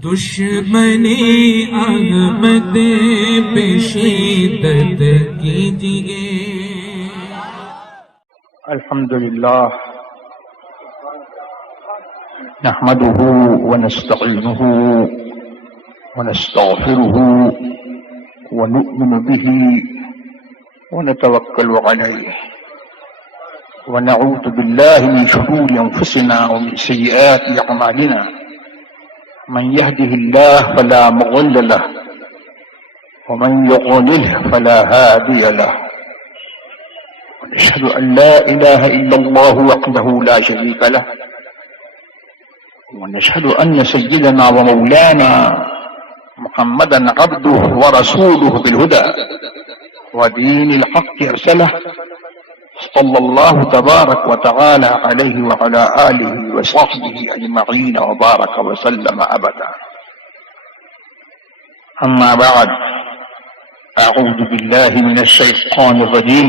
دشمنی احمد پہ شدت کیجئے۔ الحمدللہ نحمده ونستعینه ونستغفره ونؤمن به ونتوکل علیہ ونعوذ باللہ من شرور انفسنا ومن سیئات اعمالنا من يهده الله فلا مضل له ومن يضلل فلا هادي له ونشهد أن لا إله إلا الله وحده لا شريك له ونشهد أن سيدنا ومولانا محمدا عبده ورسوله بالهدى ودين الحق أرسله صلى الله تبارك وتعالى عليه وعلى آله وصحبه أجمعين وبارك وسلم أبدا. أما بعد، أعوذ بالله من الشيطان الرجيم.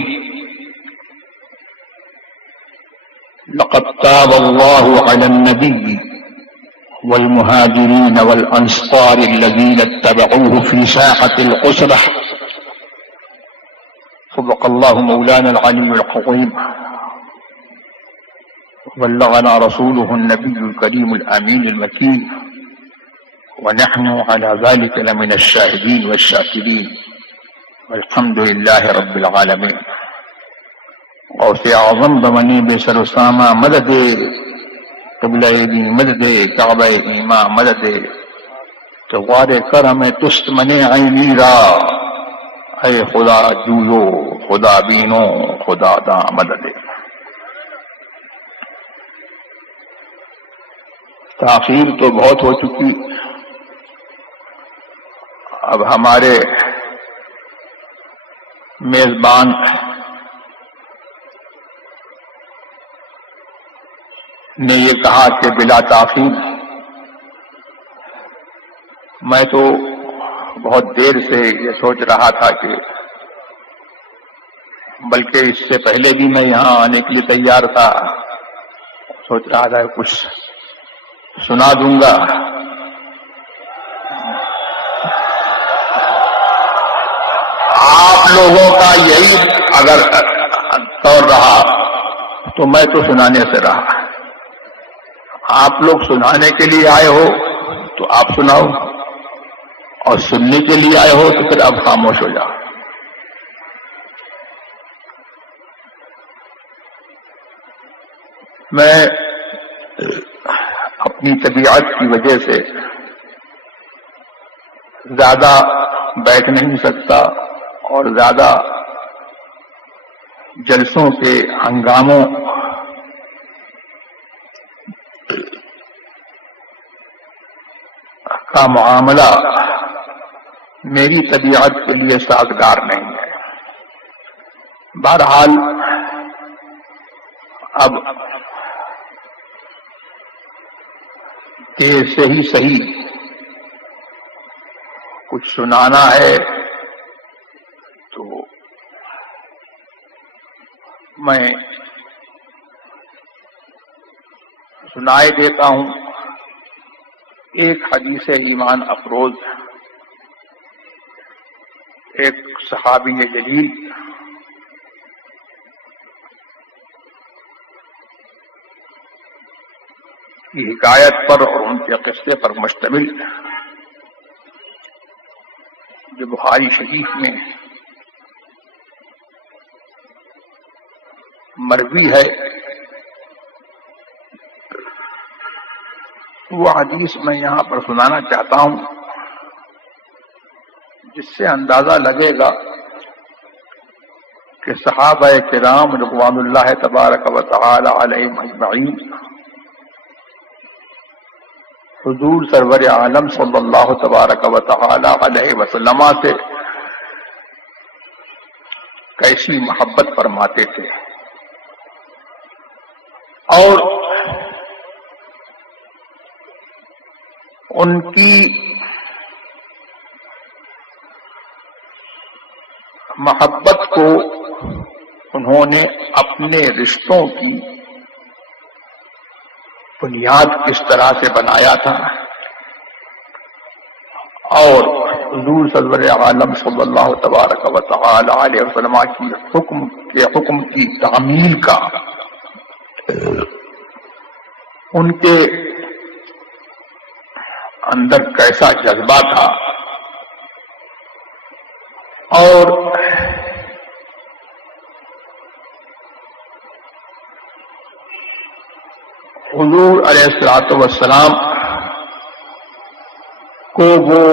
لقد تاب الله على النبي والمهاجرين والأنصار الذين اتبعوه في ساعة العسرة. صدق الله مولانا العلي العظيم وبلغنا رسوله النبي الكريم الأمين المكين ونحن على ذلك لمن الشاهدين والشاكرين والحمد لله رب العالمين. غوث اعظم بمنی بسر اسامہ مدد قبلہ دی مدد کعبہ ایماں مدد توار کرم تست من عینی را اے خدا جویو خدا بینو خدا دا مدد. تاخیر تو بہت ہو چکی، اب ہمارے میزبان نے یہ کہا کہ بلا تاخیر. میں تو بہت دیر سے یہ سوچ رہا تھا کہ بلکہ اس سے پہلے بھی میں یہاں آنے کے لیے تیار تھا، سوچ رہا تھا کچھ سنا دوں گا. آپ لوگوں کا یہی اگر طور رہا تو میں تو سنانے سے رہا. آپ لوگ سنانے کے لیے آئے ہو تو آپ سناؤ، اور سننے کے لیے آئے ہو تو پھر اب خاموش ہو جاؤ. میں اپنی طبیعت کی وجہ سے زیادہ بیٹھ نہیں سکتا اور زیادہ جلسوں کے ہنگاموں کا معاملہ میری طبیعت کے لیے سازگار نہیں ہے. بہرحال اب دیر سے ہی صحیح کچھ سنانا ہے تو میں سنائے دیتا ہوں. ایک حدیث ایمان افروز ایک صحابی جلیل کی حکایت پر اور ان کے قصے پر مشتمل جو بخاری شریف میں مروی ہے، وہ حدیث میں یہاں پر سنانا چاہتا ہوں جس سے اندازہ لگے گا کہ صحابہ کرام رضوان اللہ تبارک و تعالی علیہم اجمعین حضور سرور عالم صلی اللہ تبارک و تعالی علیہ وسلم سے کیسی محبت فرماتے تھے، اور ان کی محبت کو انہوں نے اپنے رشتوں کی بنیاد کس طرح سے بنایا تھا، اور حضور سرور عالم صلی اللہ تبارک و تعالی علیہ وسلم کی حکم کی تعمیل کا ان کے اندر کیسا جذبہ تھا، اور حضور علیہ الصلوۃ والسلام کو وہ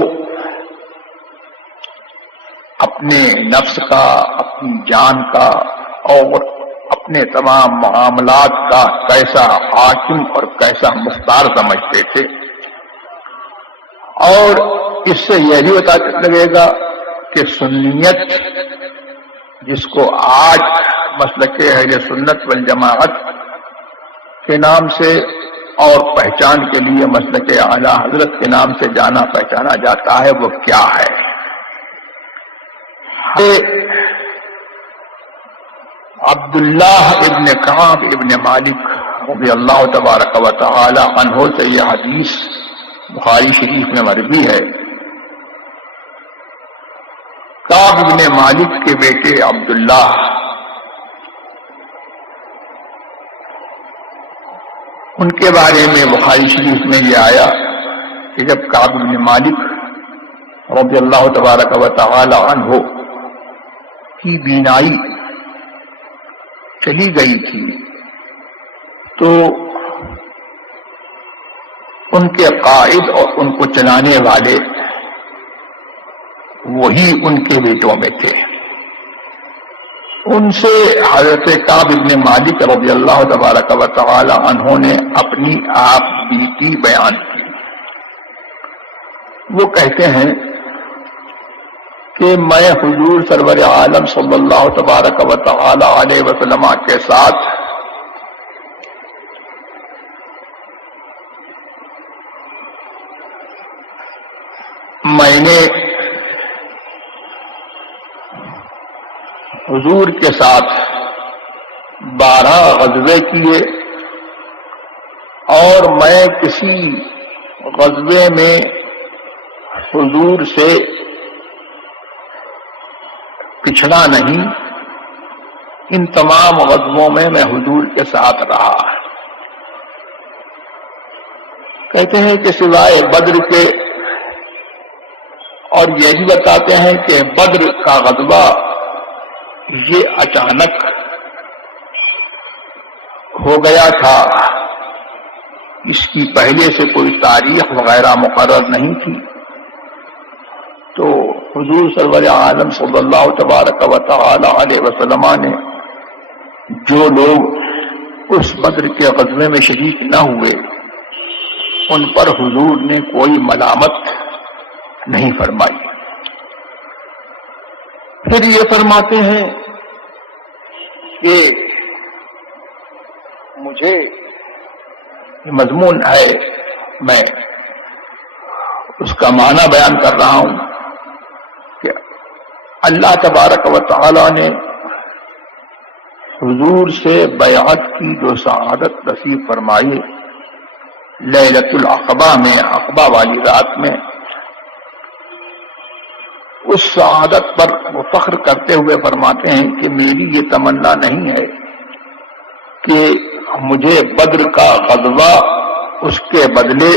اپنے نفس کا، اپنی جان کا اور اپنے تمام معاملات کا کیسا حاکم اور کیسا مختار سمجھتے تھے، اور اس سے یہ بھی پتہ لگے گا کہ سنیت جس کو آج مسلک اہل سنت والجماعت کے نام سے اور پہچان کے لیے مسلک اعلی حضرت کے نام سے جانا پہچانا جاتا ہے، وہ کیا ہے؟ عبداللہ ابن کعب ابن مالک رضی اللہ تبارک و تعالی عنہ سے یہ حدیث بخاری شریف میں مروی ہے۔ کعب ابن مالک کے بیٹے عبداللہ ان کے بارے میں بخاری شریف میں یہ آیا کہ جب کعب بن مالک رضی اللہ تبارک و تعالی عنہ کی بینائی چلی گئی تھی تو ان کے قائد اور ان کو چلانے والے وہی ان کے بیٹوں میں تھے۔ ان سے حضرت کعب بن مالک رضی اللہ تبارک و تعالی عنہ نے اپنی آپ بیتی بیان کی۔ وہ کہتے ہیں کہ میں حضور سرور عالم صلی اللہ تبارک و تعالی علیہ وسلم کے ساتھ میں نے حضور کے ساتھ 12 غزوے کیے، اور میں کسی غزوے میں حضور سے پچھڑا نہیں، ان تمام غزووں میں میں حضور کے ساتھ رہا۔ کہتے ہیں کہ سوائے بدر کے، اور یہ بھی بتاتے ہیں کہ بدر کا غزوہ یہ اچانک ہو گیا تھا، اس کی پہلے سے کوئی تاریخ وغیرہ مقرر نہیں تھی۔ تو حضور سرور عالم صلی اللہ تبارک و تعالی علیہ وسلم نے جو لوگ اس بدر کے غزوے میں شریک نہ ہوئے ان پر حضور نے کوئی ملامت نہیں فرمائی۔ پھر یہ فرماتے ہیں کہ مجھے یہ مضمون ہے، میں اس کا معنی بیان کر رہا ہوں کہ اللہ تبارک و تعالی نے حضور سے بیعت کی جو سعادت نصیب فرمائی لیلۃ العقبہ میں، عقبہ والی رات میں، اس سعادت پر وہ فخر کرتے ہوئے فرماتے ہیں کہ میری یہ تمنا نہیں ہے کہ مجھے بدر کا غزوہ اس کے بدلے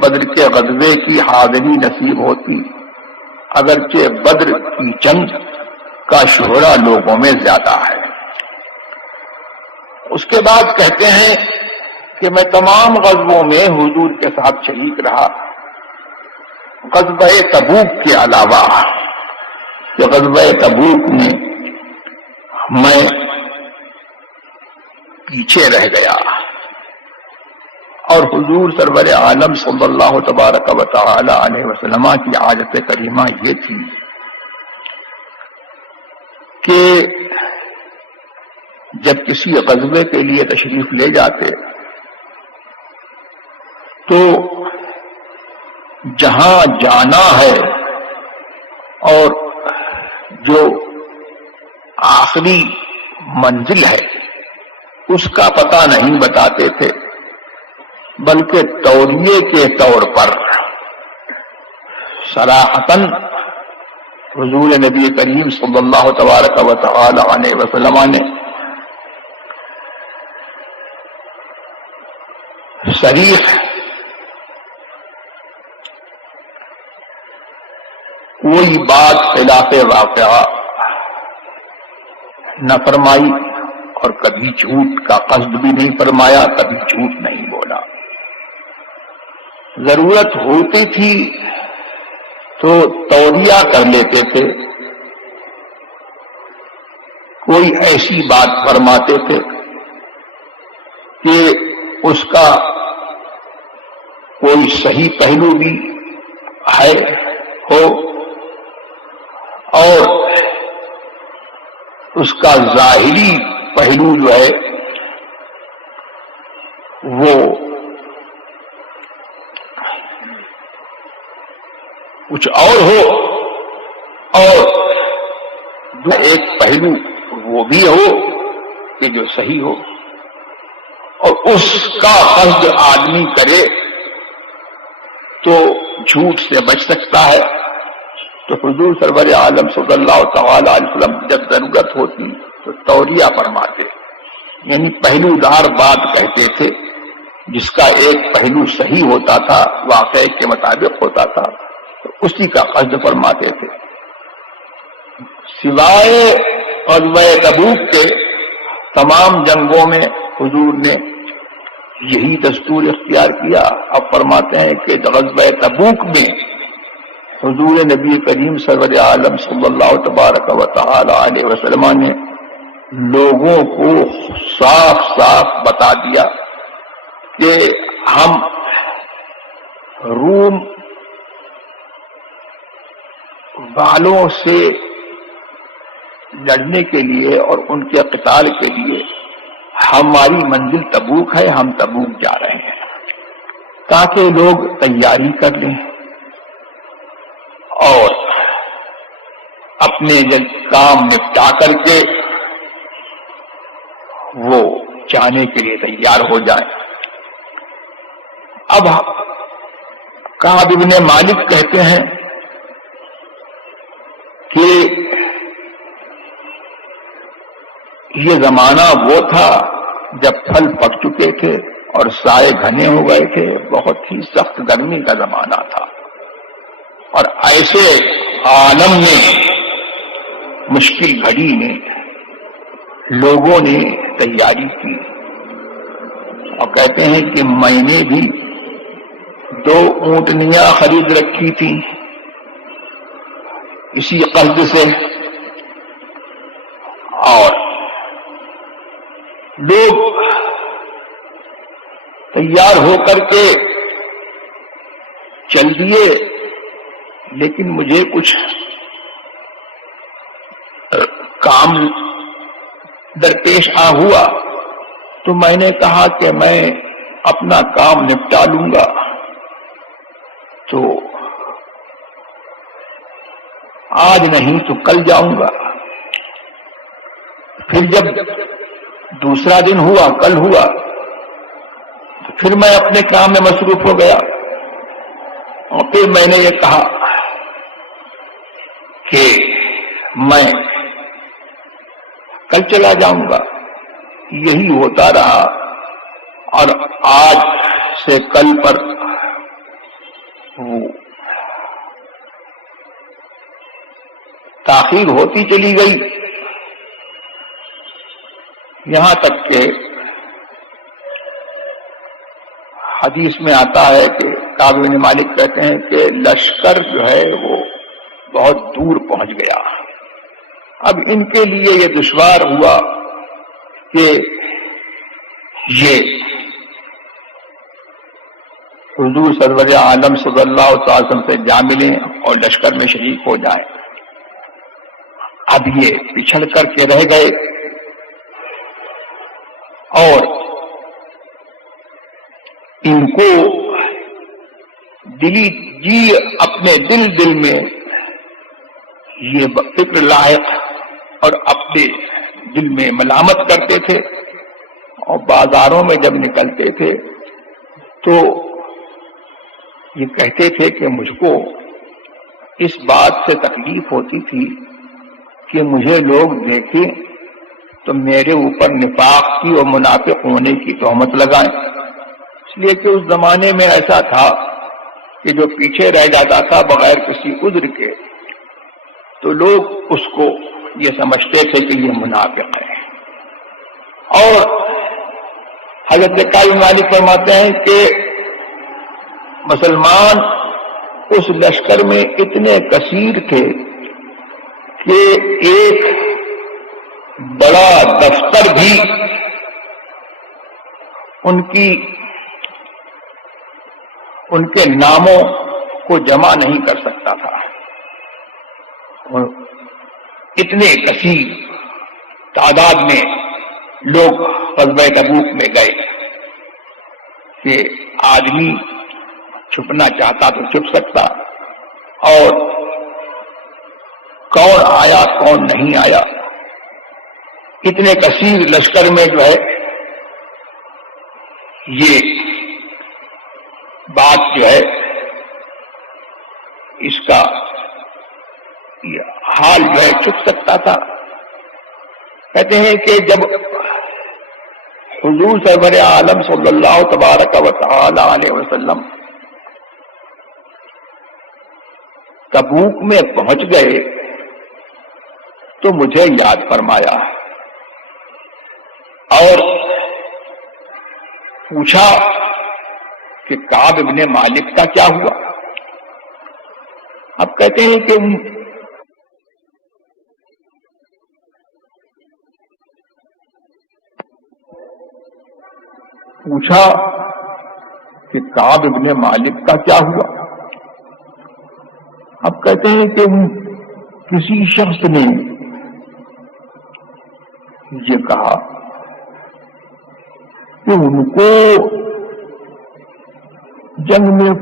بدر کے غزوے کی حاضری نصیب ہوتی، اگرچہ بدر کی جنگ کا شہرہ لوگوں میں زیادہ ہے۔ اس کے بعد کہتے ہیں کہ میں تمام غزووں میں حضور کے ساتھ شریک رہا، غزوہ تبوک کے علاوہ، کہ غزوہ تبوک میں میں پیچھے رہ گیا، اور حضور سرور عالم صلی اللہ تبارک و تعالی علیہ وسلم کی عادت کریمہ یہ تھی کہ جب کسی غزوے کے لیے تشریف لے جاتے تو جہاں جانا ہے اور جو آخری منزل ہے اس کا پتہ نہیں بتاتے تھے، بلکہ توریے کے طور پر صراحتاً حضور نبی کریم صلی اللہ تبارک و تعالی علیہ وسلم نے صریح کوئی بات خلاف واقعہ نہ فرمائی اور کبھی جھوٹ کا قصد بھی نہیں فرمایا، کبھی جھوٹ نہیں بولا۔ ضرورت ہوتی تھی تو توریہ کر لیتے تھے، کوئی ایسی بات فرماتے تھے کہ اس کا کوئی صحیح پہلو بھی ہے ہو اور اس کا ظاہری پہلو جو ہے وہ کچھ اور ہو، اور جو ایک پہلو وہ بھی ہو کہ جو صحیح ہو، اور اس کا قصد آدمی کرے تو جھوٹ سے بچ سکتا ہے۔ تو حضور سرور عالم صلی اللہ تعالی علیہ وسلم جب ضرورت ہوتی تو توریہ فرماتے، یعنی پہلو دار بات کہتے تھے، جس کا ایک پہلو صحیح ہوتا تھا، واقعے کے مطابق ہوتا تھا، تو اسی کا قصد فرماتے تھے۔ سوائے غزوہ تبوک کے تمام جنگوں میں حضور نے یہی دستور اختیار کیا۔ اب فرماتے ہیں کہ غزوہ تبوک میں حضور نبی کریم سرور عالم صلی اللہ تبارک و تعالی علیہ وسلم نے لوگوں کو صاف صاف بتا دیا کہ ہم روم والوں سے لڑنے کے لیے اور ان کے قتال کے لیے ہماری منزل تبوک ہے، ہم تبوک جا رہے ہیں، تاکہ لوگ تیاری کر لیں اور اپنے کام نپٹا کر کے وہ جانے کے لیے تیار ہو جائیں۔ اب کعب بن مالک کہتے ہیں کہ یہ زمانہ وہ تھا جب پھل پک چکے تھے اور سائے گھنے ہو گئے تھے، بہت ہی سخت گرمی کا زمانہ تھا، اور ایسے عالم میں مشکل گھڑی میں لوگوں نے تیاری کی، اور کہتے ہیں کہ میں نے بھی 2 اونٹنیاں خرید رکھی تھیں اسی قصد سے، اور لوگ تیار ہو کر کے چل دیے، لیکن مجھے کچھ کام درپیش ہوا تو میں نے کہا کہ میں اپنا کام نپٹا لوں گا، تو آج نہیں تو کل جاؤں گا۔ پھر جب دوسرا دن ہوا، کل ہوا، تو پھر میں اپنے کام میں مصروف ہو گیا، اور پھر میں نے یہ کہا کہ میں کل چلا جاؤں گا۔ یہی ہوتا رہا، اور آج سے کل پر وہ تاخیر ہوتی چلی گئی، یہاں تک کہ حدیث میں آتا ہے کہ کعب بن مالک کہتے ہیں کہ لشکر جو ہے وہ بہت دور پہنچ گیا۔ اب ان کے لیے یہ دشوار ہوا کہ یہ حضور سرور عالم صلی اللہ علیہ وسلم سے جا ملیں اور لشکر میں شریک ہو جائیں۔ اب یہ پچھڑ کر کے رہ گئے، اور ان کو اپنے دل میں یہ فکر لائق اور اپنے دل میں ملامت کرتے تھے، اور بازاروں میں جب نکلتے تھے تو یہ کہتے تھے کہ مجھ کو اس بات سے تکلیف ہوتی تھی کہ مجھے لوگ دیکھیں تو میرے اوپر نفاق کی اور منافق ہونے کی تہمت لگائیں، اس لیے کہ اس زمانے میں ایسا تھا کہ جو پیچھے رہ جاتا تھا بغیر کسی عذر کے تو لوگ اس کو یہ سمجھتے تھے کہ یہ منافق ہے۔ اور حضرت کعب بن مالک فرماتے ہیں کہ مسلمان اس لشکر میں اتنے کثیر تھے کہ ایک بڑا دفتر بھی ان کے ناموں کو جمع نہیں کر سکتا تھا۔ اور اتنے کثیر تعداد میں لوگ غزوہ تبوک میں گئے کہ آدمی چھپنا چاہتا تو چھپ سکتا، اور کون آیا کون نہیں آیا، اتنے کثیر لشکر میں جو ہے یہ بات جو ہے اس کا حال جو ہے چھپ سکتا تھا۔ کہتے ہیں کہ جب حضور سرور عالم صلی اللہ تبارک و تعالی علیہ وسلم تبوک میں پہنچ گئے تو مجھے یاد فرمایا اور پوچھا کہ کعب ابن مالک کا کیا ہوا۔ اب کہتے ہیں کہ پوچھا کہ کعب ابن مالک کا کیا ہوا۔ اب کہتے ہیں کہ کسی شخص نے یہ کہا کہ ان کو جنگ میں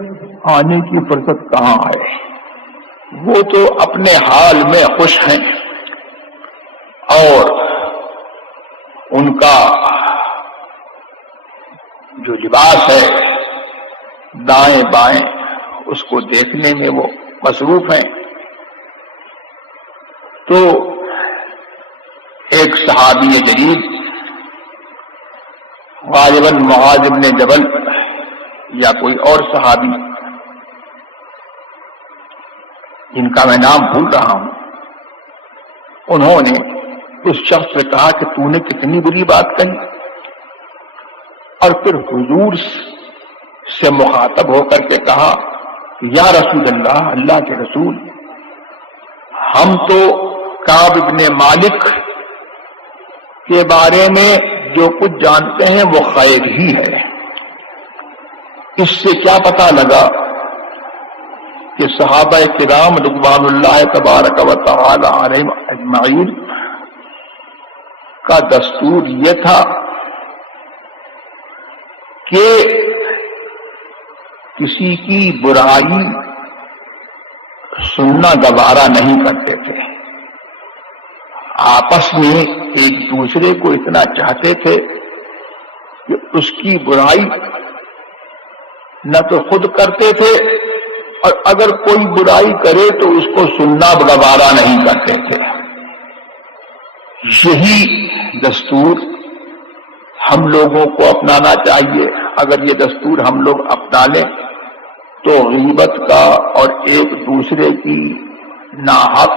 آنے کی فرصت کہاں ہے، وہ تو اپنے حال میں خوش ہیں اور ان کا جو لباس ہے دائیں بائیں اس کو دیکھنے میں وہ مصروف ہیں۔ تو ایک صحابی جلیل غالباً معاذ بن جبل یا کوئی اور صحابی جن کا میں نام بھول رہا ہوں، انہوں نے اس شخص سے کہا کہ تو نے کتنی بری بات کہی، اور پھر حضور سے مخاطب ہو کر کے کہا یا رسول اللہ، اللہ کے رسول، ہم تو کعب ابن مالک کے بارے میں جو کچھ جانتے ہیں وہ خیر ہی ہے، اس سے کیا پتہ لگا کہ صحابہ کرام رضوان اللہ تبارک و تعالی علیہم اجمعین کا دستور یہ تھا کہ کسی کی برائی سننا گوارا نہیں کرتے تھے، آپس میں ایک دوسرے کو اتنا چاہتے تھے کہ اس کی برائی نہ تو خود کرتے تھے اور اگر کوئی برائی کرے تو اس کو سننا گوارا نہیں کرتے تھے۔ یہی دستور ہم لوگوں کو اپنانا چاہیے۔ اگر یہ دستور ہم لوگ اپنا لیں تو غیبت کا اور ایک دوسرے کی ناحق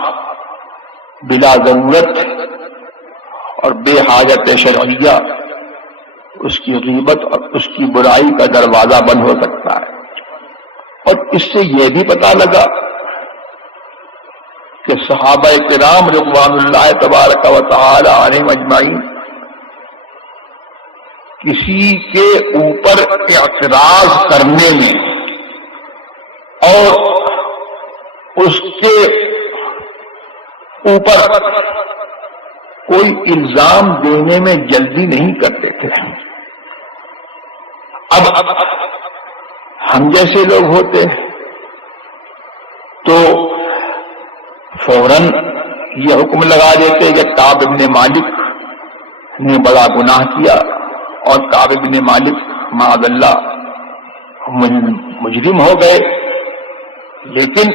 بلا ضرورت اور بے حاجت شرعیہ اس کی غیبت اور اس کی برائی کا دروازہ بند ہو سکتا ہے۔ اور اس سے یہ بھی پتہ لگا کہ صحابہ کرام رضوان اللہ تبارک و تعالی علیہم اجمعین کسی کے اوپر اعتراض کرنے میں اور اس کے اوپر کوئی الزام دینے میں جلدی نہیں کرتے تھے۔ اب ہم جیسے لوگ ہوتے تو فوراً یہ حکم لگا دیتے کہ کعب ابن مالک نے بڑا گناہ کیا اور کعب ابن مالک معاذ اللہ مجرم ہو گئے۔ لیکن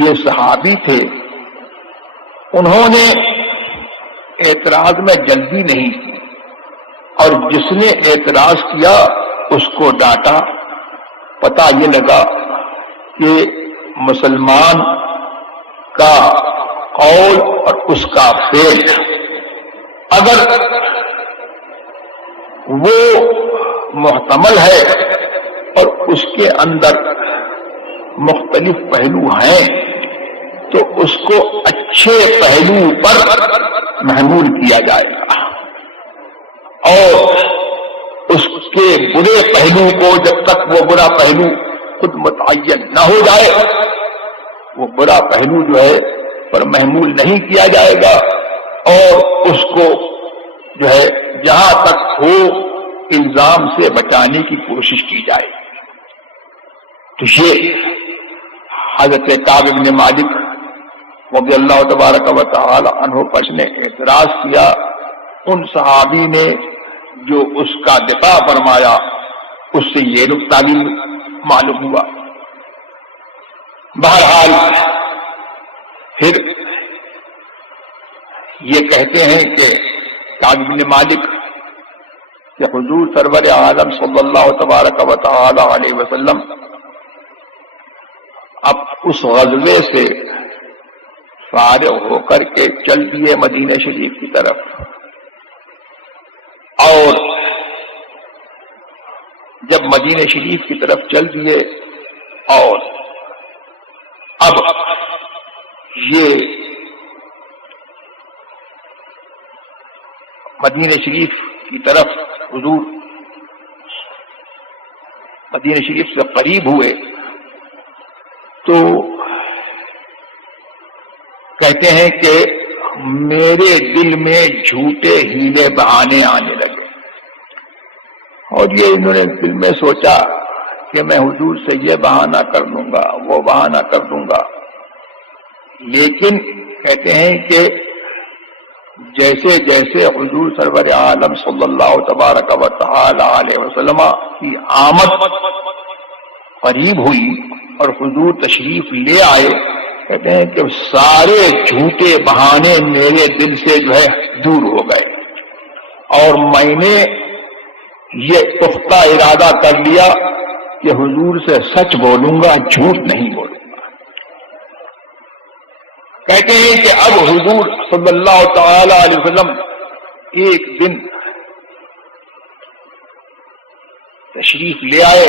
یہ صحابی تھے، انہوں نے اعتراض میں جلدی نہیں کی، اور جس نے اعتراض کیا اس کو ڈانٹا۔ پتہ یہ لگا کہ مسلمان کا قول اور اس کا فعل اگر وہ محتمل ہے اور اس کے اندر مختلف پہلو ہیں تو اس کو اچھے پہلو پر محمول کیا جائے گا، اور اس کے برے پہلو کو جب تک وہ برا پہلو خود متعین نہ ہو جائے وہ برا پہلو جو ہے پر محمول نہیں کیا جائے گا، اور اس کو جو ہے جہاں تک ہو الزام سے بچانے کی کوشش کی جائے۔ تو یہ حضرت کعب بن مالک رضی اللہ تبارک و تعالی عنہ پر نے اعتراض کیا، ان صحابی نے جو اس کا دفاع فرمایا اس سے یہ نقطہ بھی معلوم ہوا۔ بہرحال پھر یہ کہتے ہیں کہ کعب بن مالک کہ حضور سرور عالم صلی اللہ تبارک و تعالی علیہ وسلم اب اس غزوے سے فارغ ہو کر کے چل دیے مدینہ شریف کی طرف، اور جب مدینہ شریف کی طرف چل دیے اور اب یہ مدینہ شریف کی طرف حضور مدینہ شریف سے قریب ہوئے تو کہتے ہیں کہ میرے دل میں جھوٹے ہیلے بہانے آنے لگے، اور یہ انہوں نے دل میں سوچا کہ میں حضور سے یہ بہانہ کر دوں گا وہ بہانہ کر دوں گا، لیکن کہتے ہیں کہ جیسے جیسے حضور سرور عالم صلی اللہ تبارک و تعالی علیہ وسلم کی آمد قریب ہوئی اور حضور تشریف لے آئے، کہتے ہیں کہ سارے جھوٹے بہانے میرے دل سے جو ہے دور ہو گئے، اور میں نے یہ پختہ ارادہ کر لیا کہ حضور سے سچ بولوں گا، جھوٹ نہیں بولوں گا۔ کہتے ہیں کہ اب حضور صلی اللہ تعالی علیہ وسلم ایک دن تشریف لے آئے،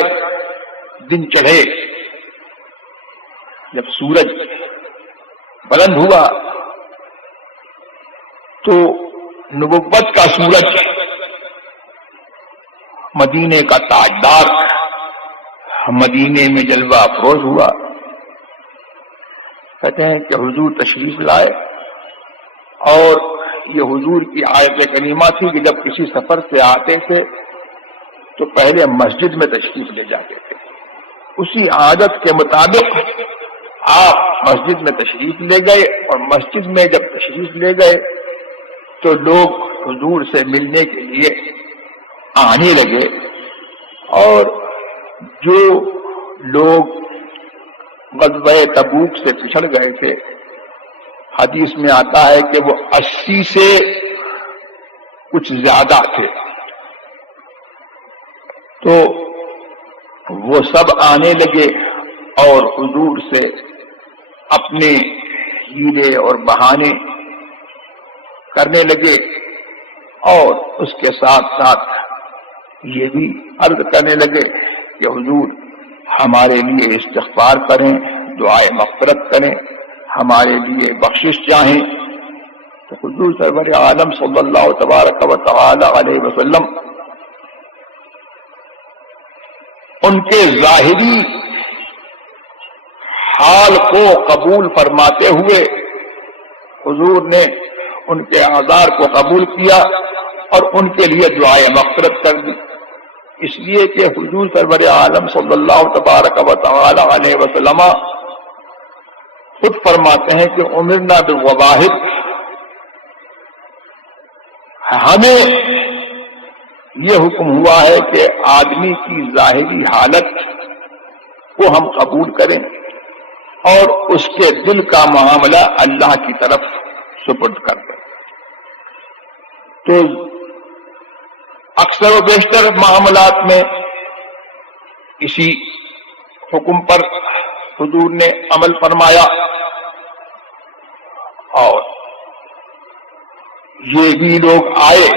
دن چڑھے، جب سورج بلند ہوا تو نبوت کا سورج مدینے کا تاجدار مدینے میں جلوہ افروز ہوا۔ کہتے ہیں کہ حضور تشریف لائے، اور یہ حضور کی آیت کریمہ تھی کہ جب کسی سفر سے آتے تھے تو پہلے مسجد میں تشریف لے جاتے تھے، اسی عادت کے مطابق آپ مسجد میں تشریف لے گئے، اور مسجد میں جب تشریف لے گئے تو لوگ حضور سے ملنے کے لیے آنے لگے، اور جو لوگ غزوہ تبوک سے پچھڑ گئے تھے حدیث میں آتا ہے کہ وہ 80 سے کچھ زیادہ تھے، تو وہ سب آنے لگے اور حضور سے اپنے ہیلے اور بہانے کرنے لگے، اور اس کے ساتھ ساتھ یہ بھی عرض کرنے لگے کہ حضور ہمارے لیے استغفار کریں، دعائے مغفرت کریں، ہمارے لیے بخشش چاہیں۔ تو حضور سرور عالم صلی اللہ تبارک و تعالی علیہ وسلم ان کے ظاہری حال کو قبول فرماتے ہوئے حضور نے ان کے اعذار کو قبول کیا اور ان کے لیے دعائے مغفرت کر دی، اس لیے کہ حضور سرور عالم صلی اللہ تبارک و تعالی علیہ وسلم خود فرماتے ہیں کہ امرنا بالظواہر، ہمیں یہ حکم ہوا ہے کہ آدمی کی ظاہری حالت کو ہم قبول کریں اور اس کے دل کا معاملہ اللہ کی طرف سپرد کر دے. تو اکثر و بیشتر معاملات میں اسی حکم پر حضور نے عمل فرمایا، اور یہ بھی لوگ آئے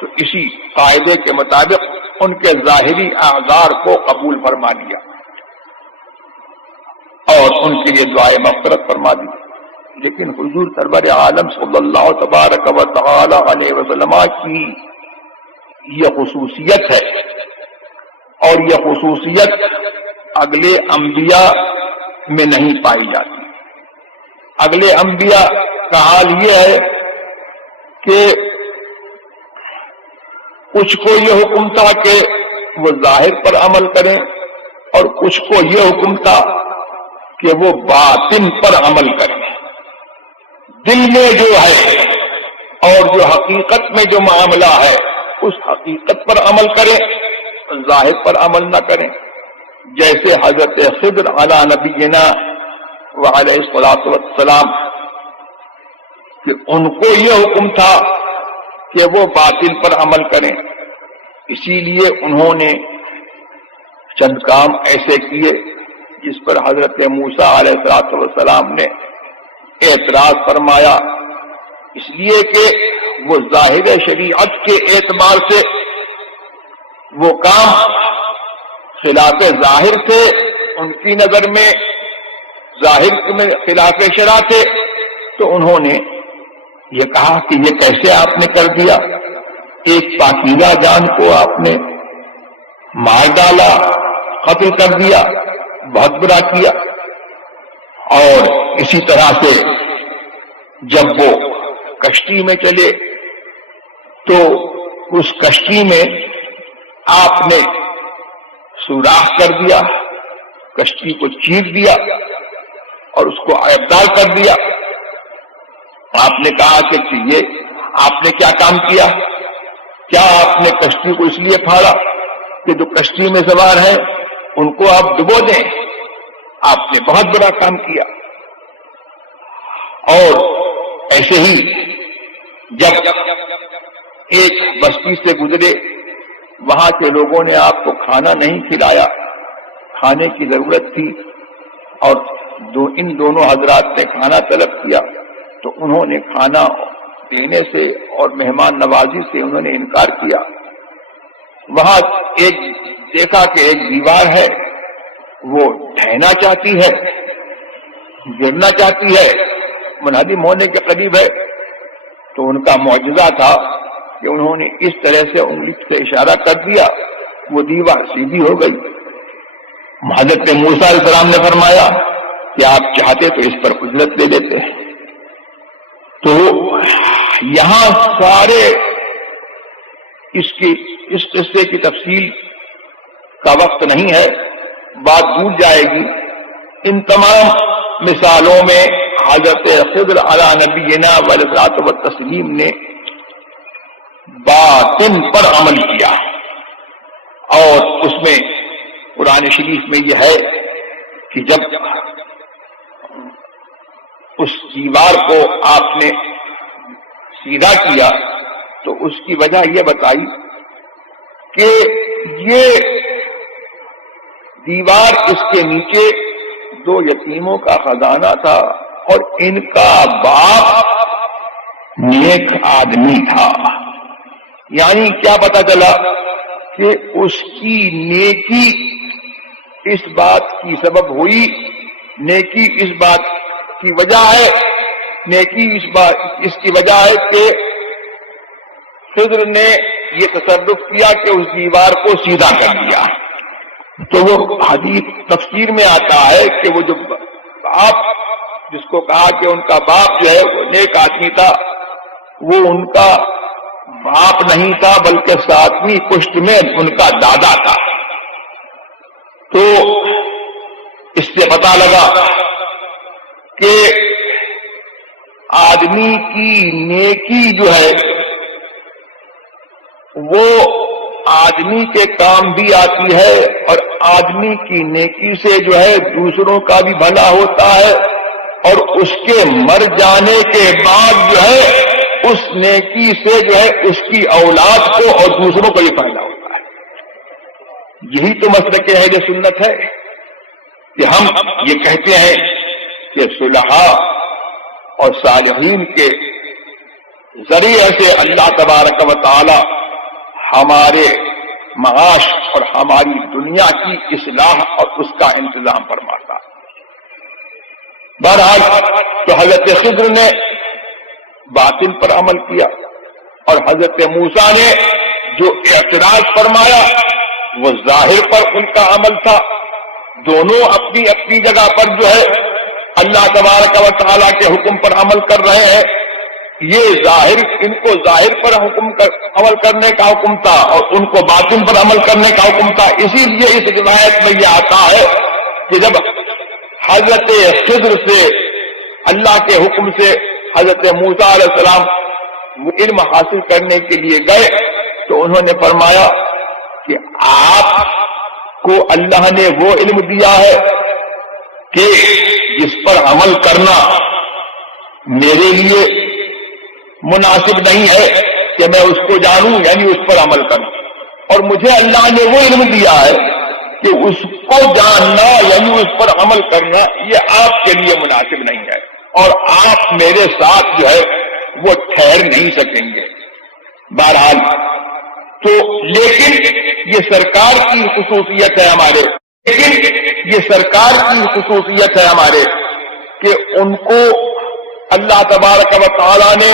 تو اسی قاعدے کے مطابق ان کے ظاہری اعذار کو قبول فرما لیا اور ان کے لیے دعائے مغفرت فرما دی. لیکن حضور سرور عالم صلی اللہ تبارک و تعالی علیہ وسلم کی یہ خصوصیت ہے، اور یہ خصوصیت اگلے انبیاء میں نہیں پائی جاتی. اگلے انبیاء کا حال یہ ہے کہ کچھ کو یہ حکم تھا کہ وہ ظاہر پر عمل کریں، اور کچھ کو یہ حکم تھا کہ وہ باطن پر عمل کریں. دل میں جو ہے اور جو حقیقت میں جو معاملہ ہے اس حقیقت پر عمل کریں، ظاہر پر عمل نہ کریں. جیسے حضرت خضر علی نبینا وعلیہ الصلوۃ والسلام کہ ان کو یہ حکم تھا کہ وہ باطل پر عمل کریں، اسی لیے انہوں نے چند کام ایسے کیے جس پر حضرت موسیٰ علیہ الصلوۃ والسلام نے اعتراض فرمایا، اس لیے کہ وہ ظاہر شریعت کے اعتبار سے وہ کام خلاف ظاہر تھے، ان کی نظر میں ظاہر میں خلاف شرع تھے. تو انہوں نے یہ کہا کہ یہ کیسے آپ نے کر دیا، ایک پاکیزہ جان کو آپ نے مار ڈالا، قتل کر دیا، بہت برا کیا. اور اسی طرح سے جب وہ کشتی میں چلے تو اس کشتی میں آپ نے سوراخ کر دیا، کشتی کو چیر دیا اور اس کو عیبدار کر دیا. آپ نے کہا کہ یہ آپ نے کیا کام کیا؟ کیا آپ نے کشتی کو اس لیے پھاڑا کہ جو کشتی میں سوار ہیں ان کو آپ ڈبو دیں؟ آپ نے بہت بڑا کام کیا. اور ایسے ہی جب ایک بستی سے گزرے، وہاں کے لوگوں نے آپ کو کھانا نہیں کھلایا، کھانے کی ضرورت تھی، اور ان دونوں حضرات نے کھانا طلب کیا تو انہوں نے کھانا دینے سے اور مہمان نوازی سے انہوں نے انکار کیا. وہاں ایک دیکھا کہ ایک دیوار ہے، وہ ڈھہنا چاہتی ہے، گرنا چاہتی ہے، منہدم ہونے کے قریب ہے. تو ان کا معجزہ تھا کہ انہوں نے اس طرح سے انگلی سے اشارہ کر دیا، وہ دیوار سیدھی ہو گئی. حضرت موسیٰ علیہ السلام نے فرمایا کہ آپ چاہتے تو اس پر اجرت لے لیتے. تو یہاں سارے اس قصے کی تفصیل کا وقت نہیں ہے، بات ڈوب جائے گی. ان تمام مثالوں میں حضرت خضر علی نبینا والصلاۃ والتسلیم نے باطن پر عمل کیا، اور اس میں قرآن شریف میں یہ ہے کہ جب اس دیوار کو آپ نے سیدھا کیا تو اس کی وجہ یہ بتائی کہ یہ دیوار، اس کے نیچے دو یتیموں کا خزانہ تھا اور ان کا باپ نیک آدمی تھا. یعنی کیا پتا چلا کہ اس کی نیکی اس بات کی سبب ہوئی، نیکی اس بات کی وجہ ہے، نیکی اس کی وجہ ہے کہ خضر نے یہ تصرف کیا کہ اس دیوار کو سیدھا کر دیا. تو وہ حدیث تفسیر میں آتا ہے کہ وہ جو باپ جس کو کہا کہ ان کا باپ جو ہے وہ نیک آدمی تھا، وہ ان کا باپ نہیں تھا بلکہ ساتویں پشت میں ان کا دادا تھا. تو اس سے پتہ لگا کہ آدمی کی نیکی جو ہے وہ آدمی کے کام بھی آتی ہے اور آدمی کی نیکی سے جو ہے دوسروں کا بھی بھلا ہوتا ہے، اور اس کے مر جانے کے بعد جو ہے اس نیکی سے جو ہے اس کی اولاد کو اور دوسروں کو بھی فائدہ ہوتا ہے۔ یہی تو مسلک اہل سنت ہے کہ ہم یہ کہتے ہیں کہ صلحاء اور صالحین کے ذریعے سے اللہ تبارک و تعالی ہمارے معاش اور ہماری دنیا کی اصلاح اور اس کا انتظام فرماتا۔ بہرحال تو حضرت خضر نے باطن پر عمل کیا، اور حضرت موسیٰ نے جو اعتراض فرمایا وہ ظاہر پر ان کا عمل تھا۔ دونوں اپنی اپنی جگہ پر جو ہے اللہ تبارک و تعالیٰ کے حکم پر عمل کر رہے ہیں۔ یہ ان کو ظاہر پر عمل کرنے کا حکم تھا اور ان کو باطن پر عمل کرنے کا حکم تھا۔ اسی لیے اس روایت میں یہ آتا ہے کہ جب حضرت خضر سے اللہ کے حکم سے حضرت موسیٰ علیہ السلام وہ علم حاصل کرنے کے لیے گئے تو انہوں نے فرمایا کہ آپ کو اللہ نے وہ علم دیا ہے کہ جس پر عمل کرنا میرے لیے مناسب نہیں ہے کہ میں اس کو جانوں، یعنی اس پر عمل کروں، اور مجھے اللہ نے وہ علم دیا ہے کہ اس کو جاننا یعنی اس پر عمل کرنا یہ آپ کے لیے مناسب نہیں ہے، اور آپ میرے ساتھ جو ہے وہ ٹھہر نہیں سکیں گے۔ بہرحال تو لیکن یہ سرکار کی خصوصیت ہے ہمارے کہ ان کو اللہ تبارک و تعالیٰ نے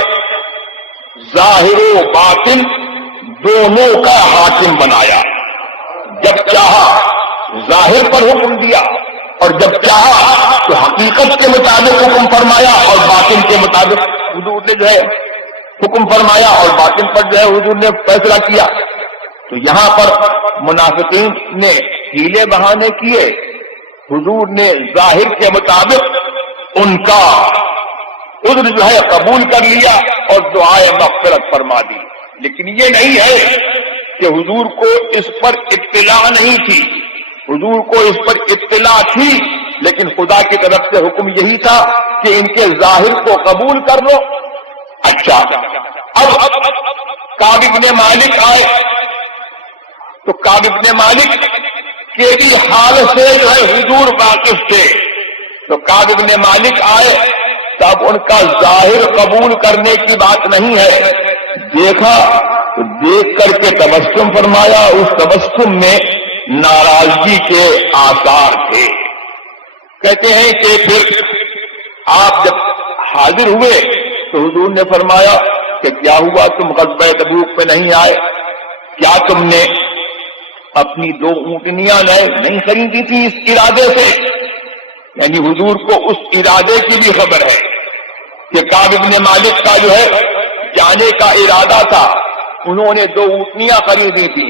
ظاہر و باطن دونوں کا حاکم بنایا۔ جب چاہا ظاہر پر حکم دیا اور جب چاہا تو حقیقت کے مطابق حکم فرمایا اور باطن کے مطابق حضور نے جو ہے حکم فرمایا اور باطن پر جو ہے حضور نے فیصلہ کیا۔ تو یہاں پر منافقین نے ہیلے بہانے کیے، حضور نے ظاہر کے مطابق ان کا عذر جو ہے قبول کر لیا اور دعائے مغفرت فرما دی۔ لیکن یہ نہیں ہے کہ حضور کو اس پر اطلاع نہیں تھی، حضور کو اس پر اطلاع تھی، لیکن خدا کی طرف سے حکم یہی تھا کہ ان کے ظاہر کو قبول کر لو۔ اچھا، اب کعب بن مالک آئے تو کعب بن مالک کے بھی حال سے جو ہے حضور واقف تھے، تو کعب بن مالک آئے تب ان کا ظاہر قبول کرنے کی بات نہیں ہے، دیکھا تو دیکھ کر کے تبسم فرمایا، اس تبسم میں ناراضگی کے آثار تھے۔ کہتے ہیں کہ پھر آپ جب حاضر ہوئے تو حضور نے فرمایا کہ کیا ہوا، تم غزوہ تبوک میں نہیں آئے؟ کیا تم نے اپنی 2 اونٹنیاں نہیں خریدی تھی اس ارادے سے؟ یعنی حضور کو اس ارادے کی بھی خبر ہے کہ کعب بن مالک کا جو ہے جانے کا ارادہ تھا، انہوں نے 2 اونٹنیاں خریدی تھی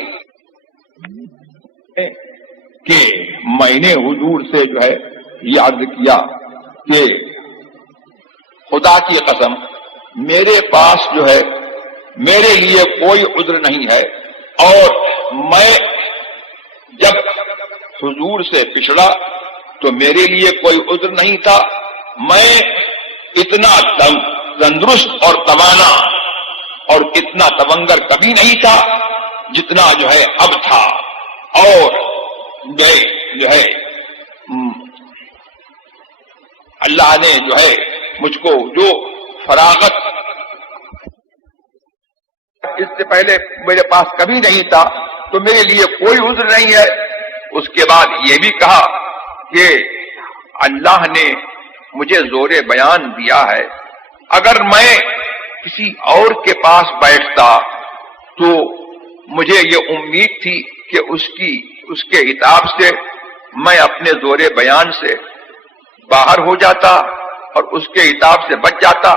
کہ میں نے حضور سے جو ہے یہ عرض کیا کہ خدا کی قسم میرے پاس جو ہے میرے لیے کوئی عذر نہیں ہے، اور میں جب حضور سے پچھڑا تو میرے لیے کوئی عذر نہیں تھا، میں اتنا تندرست اور توانا اور اتنا تونگر کبھی نہیں تھا جتنا جو ہے اب تھا، اور میں جو ہے اللہ نے جو ہے مجھ کو جو فراغت اس سے پہلے میرے پاس کبھی نہیں تھا، تو میرے لیے کوئی عذر نہیں ہے۔ اس کے بعد یہ بھی کہا کہ اللہ نے مجھے زور بیان دیا ہے، اگر میں کسی اور کے پاس بیٹھتا تو مجھے یہ امید تھی کہ اس کے عتاب سے میں اپنے زور بیان سے باہر ہو جاتا اور اس کے عتاب سے بچ جاتا،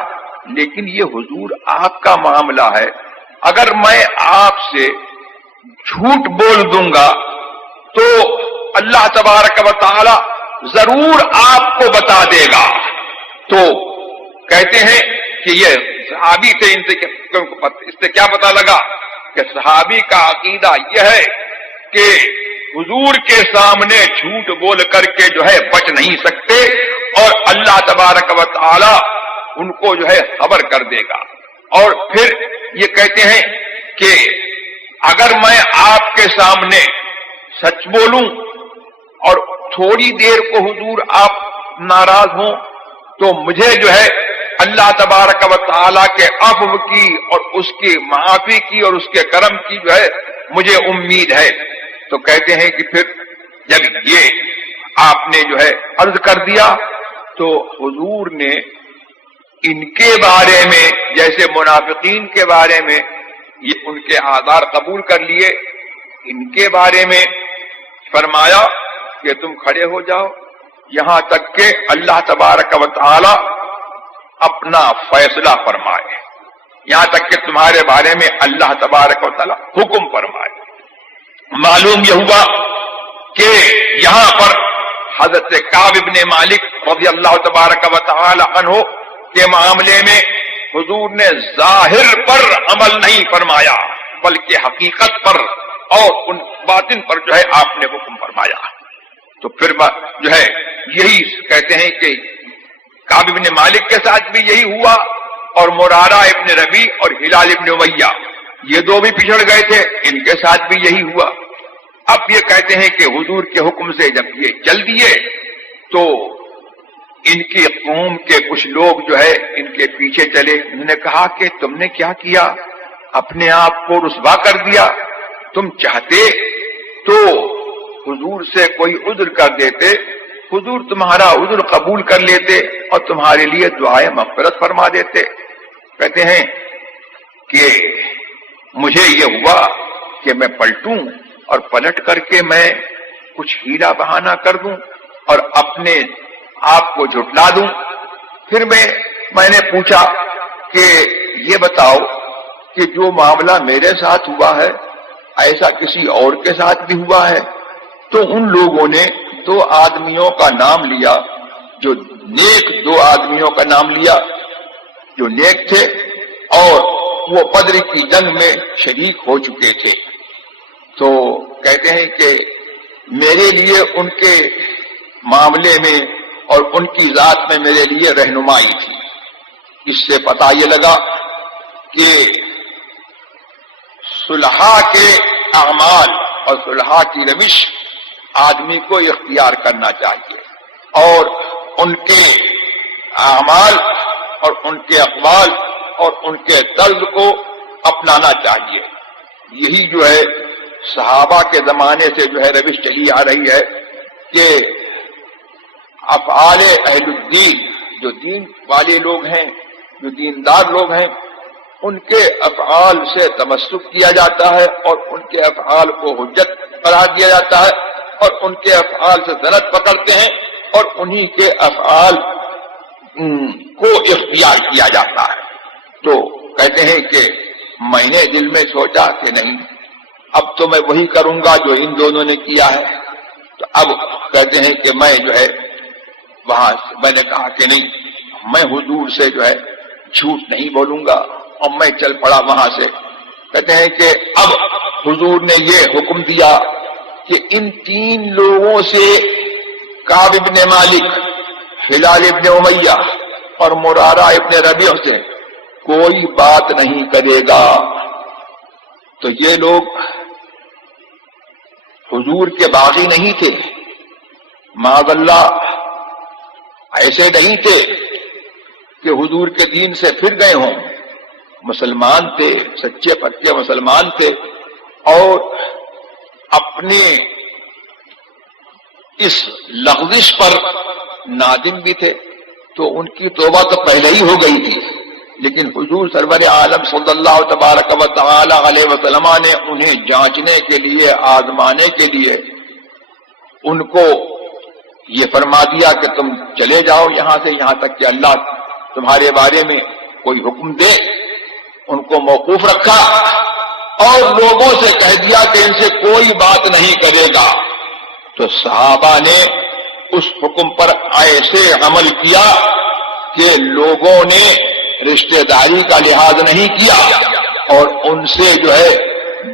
لیکن یہ حضور آپ کا معاملہ ہے، اگر میں آپ سے جھوٹ بول دوں گا تو اللہ تبارک و تعالی ضرور آپ کو بتا دے گا۔ تو کہتے ہیں کہ یہ صحابی تھے، اس سے کیا پتا لگا کہ صحابی کا عقیدہ یہ ہے کہ حضور کے سامنے جھوٹ بول کر کے جو ہے بچ نہیں سکتے، اور اللہ تبارک و تعالی ان کو جو ہے خبر کر دے گا۔ اور پھر یہ کہتے ہیں کہ اگر میں آپ کے سامنے سچ بولوں اور تھوڑی دیر کو حضور آپ ناراض ہوں تو مجھے جو ہے اللہ تبارک و تعالیٰ کے عفو کی اور اس کی معافی کی اور اس کے کرم کی جو ہے مجھے امید ہے۔ تو کہتے ہیں کہ پھر جب یہ آپ نے جو ہے عرض کر دیا تو حضور نے ان کے بارے میں، جیسے منافقین کے بارے میں یہ ان کے آثار قبول کر لیے، ان کے بارے میں فرمایا کہ تم کھڑے ہو جاؤ یہاں تک کہ اللہ تبارک و تعالی اپنا فیصلہ فرمائے، یہاں تک کہ تمہارے بارے میں اللہ تبارک و تعالی حکم فرمائے۔ معلوم یہ ہوا کہ یہاں پر حضرت کعب بن مالک رضی اللہ تبارک و تعالی عنہ کے معاملے میں حضور نے ظاہر پر عمل نہیں فرمایا بلکہ حقیقت پر اور ان باطن پر جو ہے آپ نے حکم فرمایا۔ تو پھر جو ہے یہی کہتے ہیں کہ کعب ابن مالک کے ساتھ بھی یہی ہوا، اور مرارہ ابن ربیع اور ہلال ابن امیہ یہ دو بھی پچھڑ گئے تھے، ان کے ساتھ بھی یہی ہوا۔ اب یہ کہتے ہیں کہ حضور کے حکم سے جب یہ چل دیے تو ان کی قوم کے کچھ لوگ جو ہے ان کے پیچھے چلے، انہوں نے کہا کہ تم نے کیا کیا، اپنے آپ کو رسوا کر دیا، تم چاہتے تو حضور سے کوئی عذر کر دیتے، حضور تمہارا عذر قبول کر لیتے اور تمہارے لیے دعائے مغفرت فرما دیتے۔ کہتے ہیں کہ مجھے یہ ہوا کہ میں پلٹوں اور پلٹ کر کے میں کچھ ہیلا بہانہ کر دوں اور اپنے آپ کو جھٹلا دوں۔ پھر میں نے پوچھا کہ یہ بتاؤ کہ جو معاملہ میرے ساتھ ہوا ہے ایسا کسی اور کے ساتھ بھی ہوا ہے؟ تو ان لوگوں نے دو آدمیوں کا نام لیا، جو نیک دو آدمیوں کا نام لیا جو نیک تھے اور وہ بدر کی جنگ میں شریک ہو چکے تھے۔ تو کہتے ہیں کہ میرے لیے ان کے معاملے میں اور ان کی ذات میں میرے لیے رہنمائی تھی۔ اس سے پتہ یہ لگا کہ صلحاء کے اعمال اور صلحاء کی روش آدمی کو اختیار کرنا چاہیے، اور ان کے اعمال اور ان کے اقوال اور ان کے طرز کو اپنانا چاہیے۔ یہی جو ہے صحابہ کے زمانے سے جو ہے روش چلی آ رہی ہے کہ افعال اہل الدین، جو دین والے لوگ ہیں، جو دیندار لوگ ہیں، ان کے افعال سے تمسک کیا جاتا ہے اور ان کے افعال کو حجت قرار دیا جاتا ہے، اور ان کے افعال سے سند پکڑتے ہیں اور انہی کے افعال کو اختیار کیا جاتا ہے۔ تو کہتے ہیں کہ میں نے دل میں سوچا کہ نہیں، اب تو میں وہی کروں گا جو ان دونوں نے کیا ہے۔ تو اب کہتے ہیں کہ میں جو ہے وہاں میں نے کہا کہ نہیں، میں حضور سے جو ہے جھوٹ نہیں بولوں گا، اور میں چل پڑا وہاں سے۔ کہتے ہیں کہ اب حضور نے یہ حکم دیا کہ ان تین لوگوں سے، کعب ابن مالک، ہلال ابن امیہ اور مرارہ ابن ربیع سے کوئی بات نہیں کرے گا۔ تو یہ لوگ حضور کے باغی نہیں تھے، معاذ اللہ ایسے نہیں تھے کہ حضور کے دین سے پھر گئے ہوں، مسلمان تھے، سچے پکے مسلمان تھے، اور اپنے اس لغزش پر نادم بھی تھے۔ تو ان کی توبہ تو پہلے ہی ہو گئی تھی، لیکن حضور سرور عالم صلی اللہ تبارک و تعالی علیہ وسلم نے انہیں جانچنے کے لیے، آزمانے کے لیے ان کو یہ فرما دیا کہ تم چلے جاؤ یہاں سے، یہاں تک کہ اللہ تمہارے بارے میں کوئی حکم دے۔ ان کو موقوف رکھا اور لوگوں سے کہہ دیا کہ ان سے کوئی بات نہیں کرے گا۔ تو صحابہ نے اس حکم پر ایسے عمل کیا کہ لوگوں نے رشتہ داری کا لحاظ نہیں کیا، اور ان سے جو ہے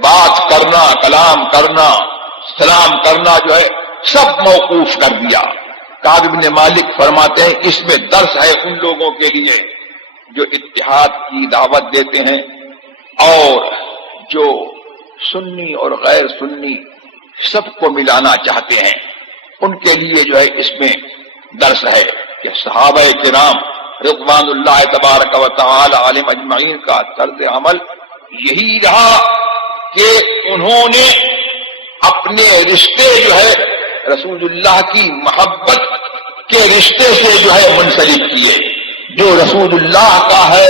بات کرنا، کلام کرنا، سلام کرنا جو ہے سب موقوف کر دیا۔ کعب بن مالک فرماتے ہیں اس میں درس ہے ان لوگوں کے لیے جو اتحاد کی دعوت دیتے ہیں اور جو سنی اور غیر سنی سب کو ملانا چاہتے ہیں، ان کے لیے جو ہے اس میں درس ہے کہ صحابہ کرام رضوان اللہ تبارک و تعالی علیہم اجمعین کا طرز عمل یہی رہا کہ انہوں نے اپنے رشتے جو ہے رسول اللہ کی محبت کے رشتے سے جو ہے منسلک کیے، جو رسول اللہ کا ہے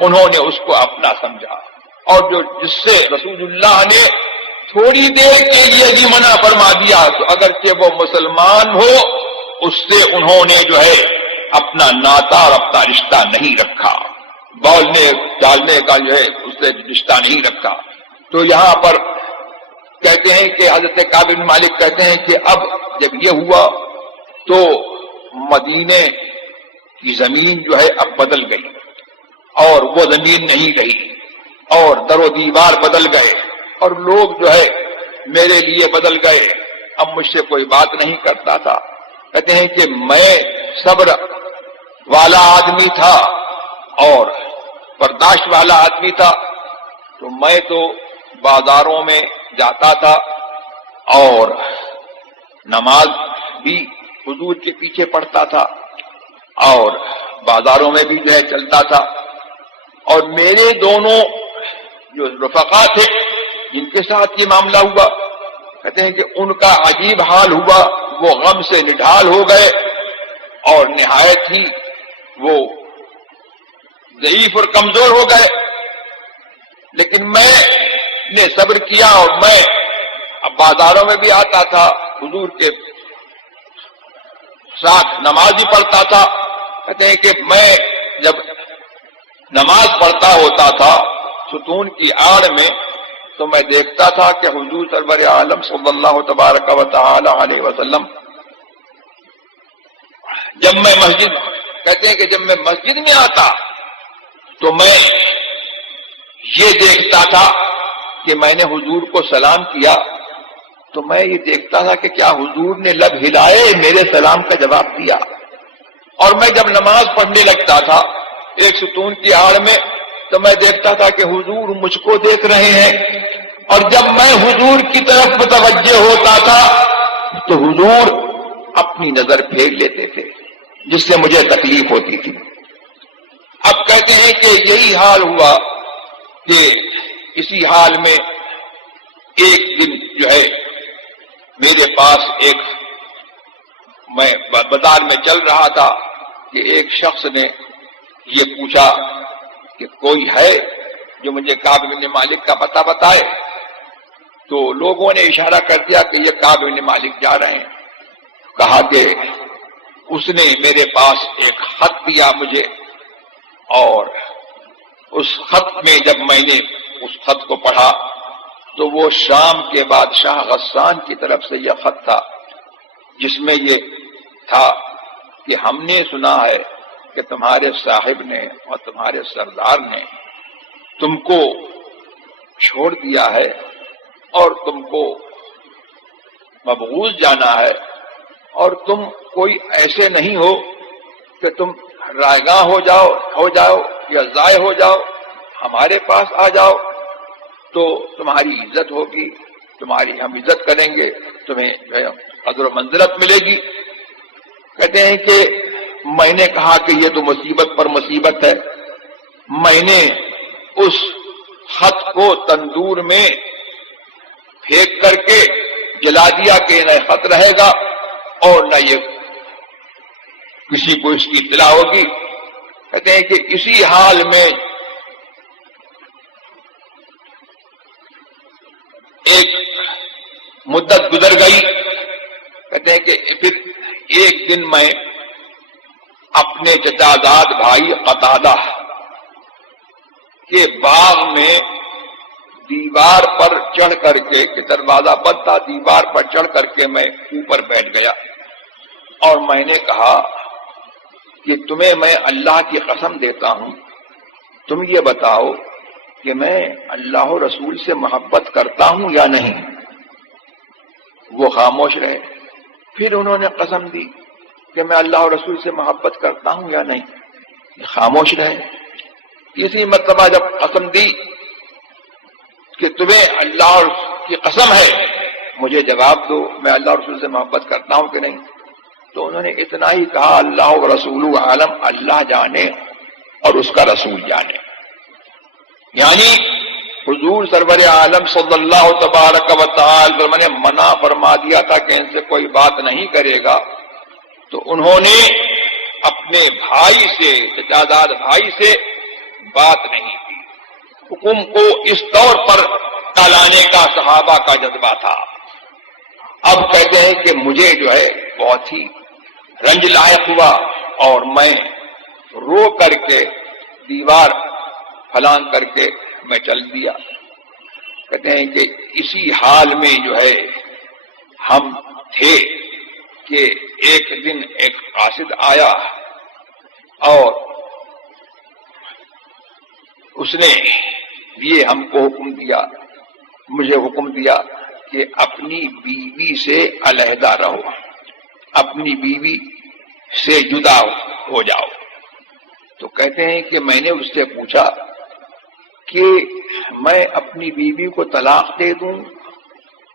انہوں نے اس کو اپنا سمجھا، اور جو جس سے رسول اللہ نے تھوڑی دیر کے لیے بھی منع فرما دیا تو اگرچہ وہ مسلمان ہو اس سے انہوں نے جو ہے اپنا ناتا اور اپنا رشتہ نہیں رکھا، بولنے ڈالنے کا جو ہے اس سے رشتہ نہیں رکھا۔ تو یہاں پر کہتے ہیں کہ حضرت کعب بن مالک کہتے ہیں کہ اب جب یہ ہوا تو مدینے کی زمین جو ہے اب بدل گئی اور وہ زمین نہیں رہی، اور در و دیوار بدل گئے اور لوگ جو ہے میرے لیے بدل گئے، اب مجھ سے کوئی بات نہیں کرتا تھا۔ کہتے ہیں کہ میں صبر والا آدمی تھا اور برداشت والا آدمی تھا، تو میں تو بازاروں میں جاتا تھا اور نماز بھی حضور کے پیچھے پڑھتا تھا اور بازاروں میں بھی جو ہے چلتا تھا، اور میرے دونوں جو رفقا تھے جن کے ساتھ یہ معاملہ ہوا کہتے ہیں کہ ان کا عجیب حال ہوا، وہ غم سے نڈھال ہو گئے اور نہایت ہی وہ ضعیف اور کمزور ہو گئے، لیکن میں نے صبر کیا اور میں اب بازاروں میں بھی آتا تھا، حضور کے ساتھ نماز بھی پڑھتا تھا۔ کہتے ہیں کہ میں جب نماز پڑھتا ہوتا تھا ستون کی آڑ میں تو میں دیکھتا تھا کہ حضور سرور عالم صلی اللہ تبارک و تعالی علیہ وسلم جب میں مسجد کہتے ہیں کہ جب میں مسجد میں آتا تو میں یہ دیکھتا تھا کہ میں نے حضور کو سلام کیا تو میں یہ دیکھتا تھا کہ کیا حضور نے لب ہلائے میرے سلام کا جواب دیا، اور میں جب نماز پڑھنے لگتا تھا ایک ستون کی آڑ میں تو میں دیکھتا تھا کہ حضور مجھ کو دیکھ رہے ہیں، اور جب میں حضور کی طرف متوجہ ہوتا تھا تو حضور اپنی نظر پھیر لیتے تھے جس سے مجھے تکلیف ہوتی تھی۔ اب کہتے ہیں کہ یہی حال ہوا کہ اسی حال میں ایک دن جو ہے میرے پاس ایک میں بازار میں چل رہا تھا کہ ایک شخص نے یہ پوچھا کہ کوئی ہے جو مجھے کعب بن مالک کا پتہ بتائے، تو لوگوں نے اشارہ کر دیا کہ یہ کعب بن مالک جا رہے ہیں۔ کہا کہ اس نے میرے پاس ایک خط دیا مجھے، اور اس خط میں جب میں نے اس خط کو پڑھا تو وہ شام کے بادشاہ غسان کی طرف سے یہ خط تھا جس میں یہ تھا کہ ہم نے سنا ہے کہ تمہارے صاحب نے اور تمہارے سردار نے تم کو چھوڑ دیا ہے اور تم کو مبغوض جانا ہے، اور تم کوئی ایسے نہیں ہو کہ تم رائگاں ہو جاؤ یا ضائع ہو جاؤ، ہمارے پاس آ جاؤ تو تمہاری عزت ہوگی، تمہاری ہم عزت کریں گے، تمہیں قدر و منزلت ملے گی۔ کہتے ہیں کہ میں نے کہا کہ یہ تو مصیبت پر مصیبت ہے، میں نے اس خط کو تندور میں پھینک کر کے جلا دیا کہ نہ خط رہے گا اور نہ یہ کسی کو اس کی اطلاع ہوگی۔ کہتے ہیں کہ اسی حال میں ایک مدت گزر گئی۔ کہتے ہیں کہ پھر ایک دن میں اپنے چچا زاد بھائی قتادہ کے باغ میں دیوار پر چڑھ کر کے کہ دروازہ بند تھا، دیوار پر چڑھ کر کے میں اوپر بیٹھ گیا اور میں نے کہا کہ تمہیں میں اللہ کی قسم دیتا ہوں، تم یہ بتاؤ کہ میں اللہ و رسول سے محبت کرتا ہوں یا نہیں۔ وہ خاموش رہے. پھر انہوں نے قسم دی کہ میں اللہ اور رسول سے محبت کرتا ہوں یا نہیں، خاموش رہے. اسی مرتبہ جب قسم دی کہ تمہیں اللہ کی قسم ہے مجھے جواب دو میں اللہ اور رسول سے محبت کرتا ہوں کہ نہیں، تو انہوں نے اتنا ہی کہا اللہ و رسول عالم، اللہ جانے اور اس کا رسول جانے. یعنی حضور سرور عالم صلی اللہ تبارک و تعالی نے منع فرما دیا تھا کہ ان سے کوئی بات نہیں کرے گا، تو انہوں نے اپنے بھائی سے، چچاداد بھائی سے بات نہیں کی. حکم کو اس طور پر ٹالانے کا صحابہ کا جذبہ تھا. اب کہتے ہیں کہ مجھے جو ہے بہت ہی رنج لائق ہوا اور میں رو کر کے دیوار پھلانگ کر کے میں چل دیا. کہتے ہیں کہ اسی حال میں جو ہے ہم تھے کہ ایک دن ایک قاصد آیا اور اس نے یہ ہم کو حکم دیا، مجھے حکم دیا کہ اپنی بیوی سے علیحدہ رہو، اپنی بیوی سے جدا ہو جاؤ. تو کہتے ہیں کہ میں نے اس سے پوچھا کہ میں اپنی بیوی کو طلاق دے دوں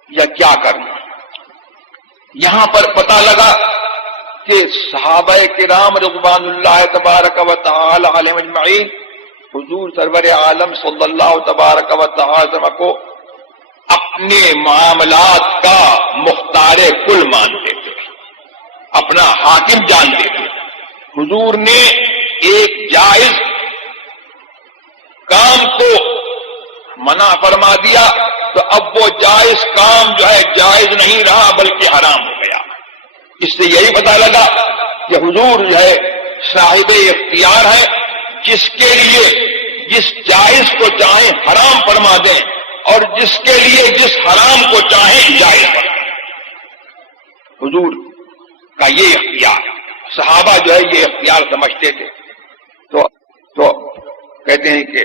یا کیا کروں. یہاں پر پتہ لگا کہ صحابہ کرام رضوان اللہ تبارک و تعالی علیہم اجمعین حضور سرور عالم صلی اللہ تبارک و تعالی کو اپنے معاملات کا مختار کل مانتے تھے، اپنا حاکم جانتے تھے. حضور نے ایک جائز کام کو منع فرما دیا تو اب وہ جائز کام جو ہے جائز نہیں رہا بلکہ حرام ہو گیا. اس سے یہی پتہ لگا کہ حضور جو ہے صاحب اختیار ہے، جس کے لیے جس جائز کو چاہیں حرام فرما دیں اور جس کے لیے جس حرام کو چاہیں جائز فرما دیں. حضور کا یہ اختیار، صحابہ جو ہے یہ اختیار سمجھتے تھے. تو کہتے ہیں کہ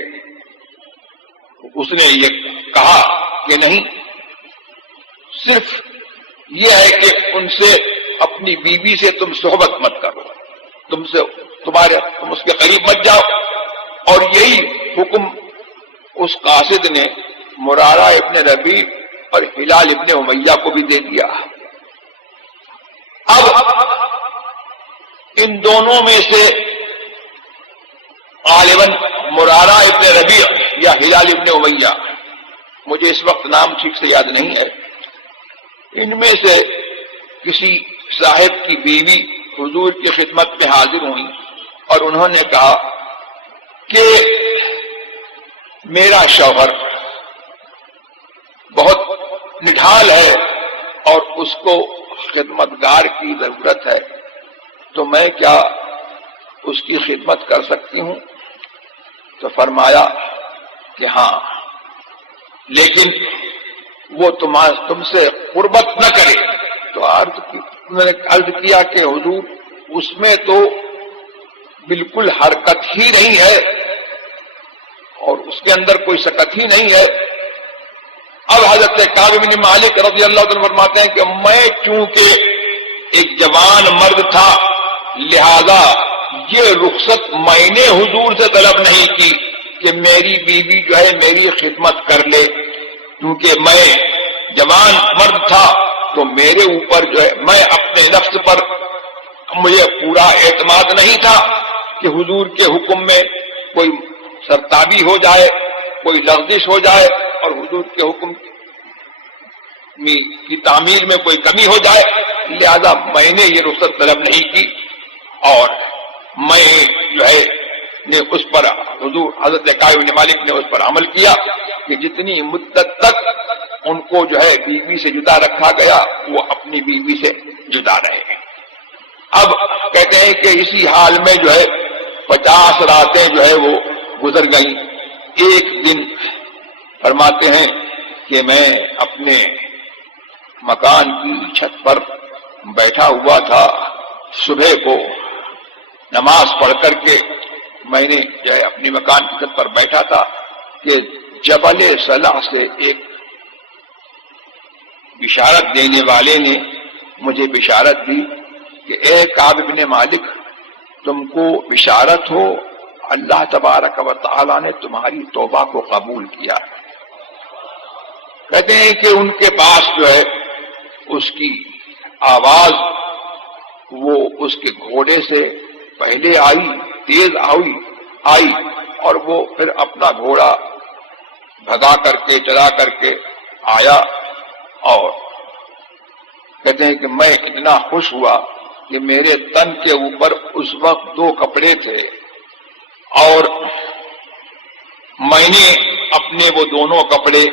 اس نے یہ کہا کہ نہیں، صرف یہ ہے کہ ان سے اپنی بیوی سے تم صحبت مت کرو، تم اس کے قریب مت جاؤ. اور یہی حکم اس قاصد نے مرارہ ابن ربیع اور ہلال ابن امیہ کو بھی دے دیا. اب ان دونوں میں سے غالباً مرارہ ابن ربیع یا ہلال ابن امیہ، مجھے اس وقت نام ٹھیک سے یاد نہیں ہے، ان میں سے کسی صاحب کی بیوی حضور کی خدمت میں حاضر ہوئی اور انہوں نے کہا کہ میرا شوہر بہت نڈھال ہے اور اس کو خدمتگار کی ضرورت ہے، تو میں کیا اس کی خدمت کر سکتی ہوں؟ تو فرمایا کہ ہاں، لیکن وہ تم سے قربت نہ کرے. تو انہوں نے عرض کیا کہ حضور اس میں تو بالکل حرکت ہی نہیں ہے اور اس کے اندر کوئی سکت ہی نہیں ہے. اب حضرت کعب بن مالک رضی اللہ عنہ فرماتے ہیں کہ میں چونکہ ایک جوان مرد تھا لہذا یہ رخصت میں نے حضور سے طلب نہیں کی کہ میری بیوی جو ہے میری خدمت کر لے، کیونکہ میں جوان مرد تھا تو میرے اوپر جو ہے میں اپنے نفس پر مجھے پورا اعتماد نہیں تھا کہ حضور کے حکم میں کوئی سرتابی ہو جائے، کوئی لغزش ہو جائے اور حضور کے حکم کی تعمیل میں کوئی کمی ہو جائے، لہذا میں نے یہ رخصت طلب نہیں کی. اور میں جو ہے نے اس پر حضور حضرت کعب بن مالک نے اس پر عمل کیا کہ جتنی مدت تک ان کو جو ہے بیوی سے جدا رکھا گیا وہ اپنی بیوی سے جدا رہے. اب کہتے ہیں کہ اسی حال میں جو ہے 50 راتیں جو ہے وہ گزر گئیں. ایک دن فرماتے ہیں کہ میں اپنے مکان کی چھت پر بیٹھا ہوا تھا، صبح کو نماز پڑھ کر کے میں نے جو ہے اپنی مکان کی چھت پر بیٹھا تھا کہ جبل صلح سے ایک بشارت دینے والے نے مجھے بشارت دی کہ اے کعب بن مالک، تم کو بشارت ہو، اللہ تبارک و تعالی نے تمہاری توبہ کو قبول کیا ہے۔ کہتے ہیں کہ ان کے پاس جو ہے اس کی آواز وہ اس کے گھوڑے سے پہلے آئی، تیز آئی اور وہ پھر اپنا گھوڑا بھگا کر کے چلا کر کے آیا، اور کہتے ہیں کہ میں اتنا خوش ہوا کہ میرے تن کے اوپر اس وقت 2 کپڑے تھے، اور میں نے اپنے وہ دونوں کپڑے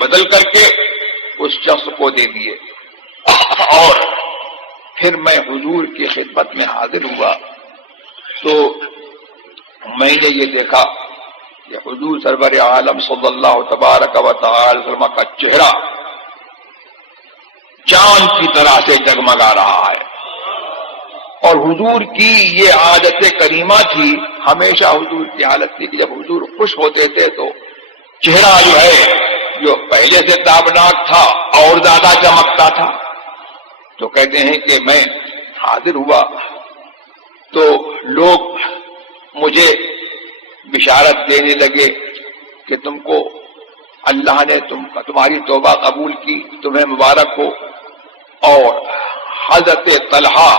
بدل کر کے اس شخص کو دے دیے، اور پھر میں حضور کی خدمت میں حاضر ہوا تو میں نے یہ دیکھا کہ حضور سرور عالم صلی اللہ تبارک و تعالی وسلم کا چہرہ چاند کی طرح سے جگمگا رہا ہے، اور حضور کی یہ عادت کریمہ تھی، ہمیشہ حضور کی حالت تھی کہ جب حضور خوش ہوتے تھے تو چہرہ جو ہے جو پہلے سے تابناک تھا اور زیادہ چمکتا تھا۔ تو کہتے ہیں کہ میں حاضر ہوا تو لوگ مجھے بشارت دینے لگے کہ تم کو اللہ نے تمہاری توبہ قبول کی، تمہیں مبارک ہو۔ اور حضرت طلحہ،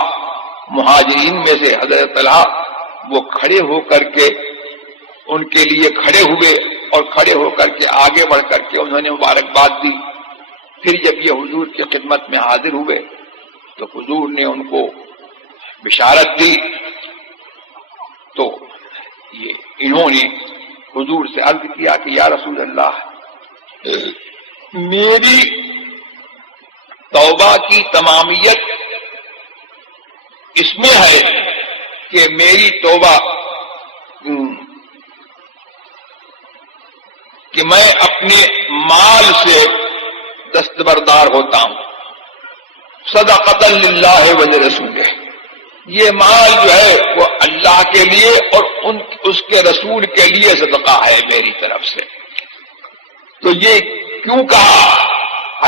مہاجرین میں سے حضرت طلحہ، وہ کھڑے ہو کر کے ان کے لیے کھڑے ہوئے، اور کھڑے ہو کر کے آگے بڑھ کر کے انہوں نے مبارکباد دی۔ پھر جب یہ حضور کی خدمت میں حاضر ہوئے تو حضور نے ان کو بشارت دی، تو انہوں نے حضور سے عرض کیا کہ یا رسول اللہ، میری توبہ کی تمامیت اس میں ہے کہ میری توبہ کہ میں اپنے مال سے دستبردار ہوتا ہوں، صدقۃ للہ ولرسولہ، یہ مال جو ہے وہ اللہ کے لیے اور اس کے رسول کے لیے صدقہ ہے میری طرف سے۔ تو یہ کیوں کہا؟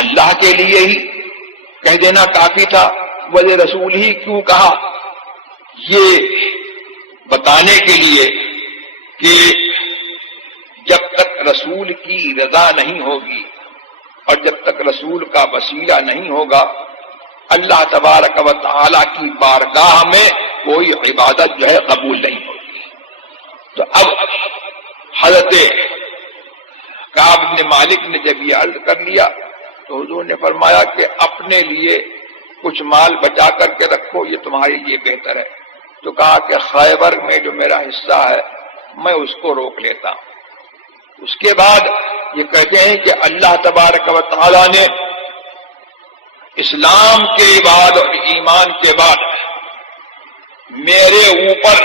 اللہ کے لیے ہی کہہ دینا کافی تھا، ولرسول ہی کیوں کہا؟ یہ بتانے کے لیے کہ جب تک رسول کی رضا نہیں ہوگی اور جب تک رسول کا وسیلہ نہیں ہوگا، اللہ تبارک و تعالی کی بارگاہ میں کوئی عبادت جو ہے قبول نہیں ہوگی۔ تو اب حضرت کعب بن مالک نے جب یہ عرض کر لیا تو حضور نے فرمایا کہ اپنے لیے کچھ مال بچا کر کے رکھو، یہ تمہارے لیے بہتر ہے۔ تو کہا کہ خیبر میں جو میرا حصہ ہے میں اس کو روک لیتا ہوں۔ اس کے بعد یہ کہتے ہیں کہ اللہ تبارک و تعالی نے اسلام کے بعد اور ایمان کے بعد میرے اوپر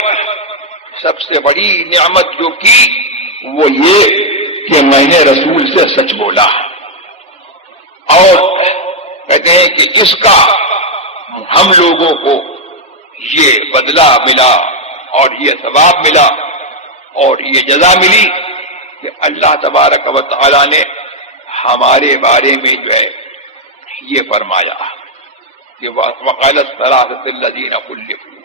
سب سے بڑی نعمت جو کی وہ یہ کہ میں نے رسول سے سچ بولا، اور کہتے ہیں کہ اس کا ہم لوگوں کو یہ بدلہ ملا اور یہ ثواب ملا اور یہ جزا ملی کہ اللہ تبارک و تعالی نے ہمارے بارے میں جو ہے یہ فرمایا کہ وقالت ثلاثۃ الذین خلفوا،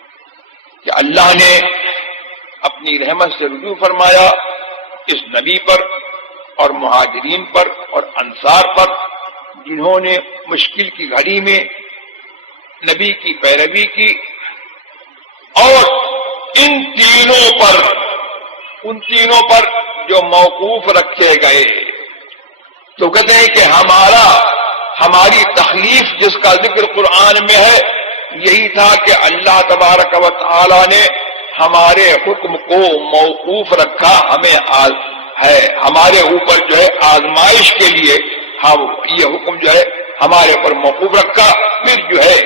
کہ اللہ نے اپنی رحمت سے رجوع فرمایا اس نبی پر اور مہاجرین پر اور انصار پر جنہوں نے مشکل کی گھڑی میں نبی کی پیروی کی، اور ان تینوں پر جو موقوف رکھے گئے۔ تو کہتے ہیں کہ ہماری تخلیف جس کا ذکر قرآن میں ہے یہی تھا کہ اللہ تبارک و تعالی نے ہمارے حکم کو موقوف رکھا، ہمارے اوپر جو ہے آزمائش کے لیے یہ حکم جو ہے ہمارے اوپر موقوف رکھا۔ پھر جو ہے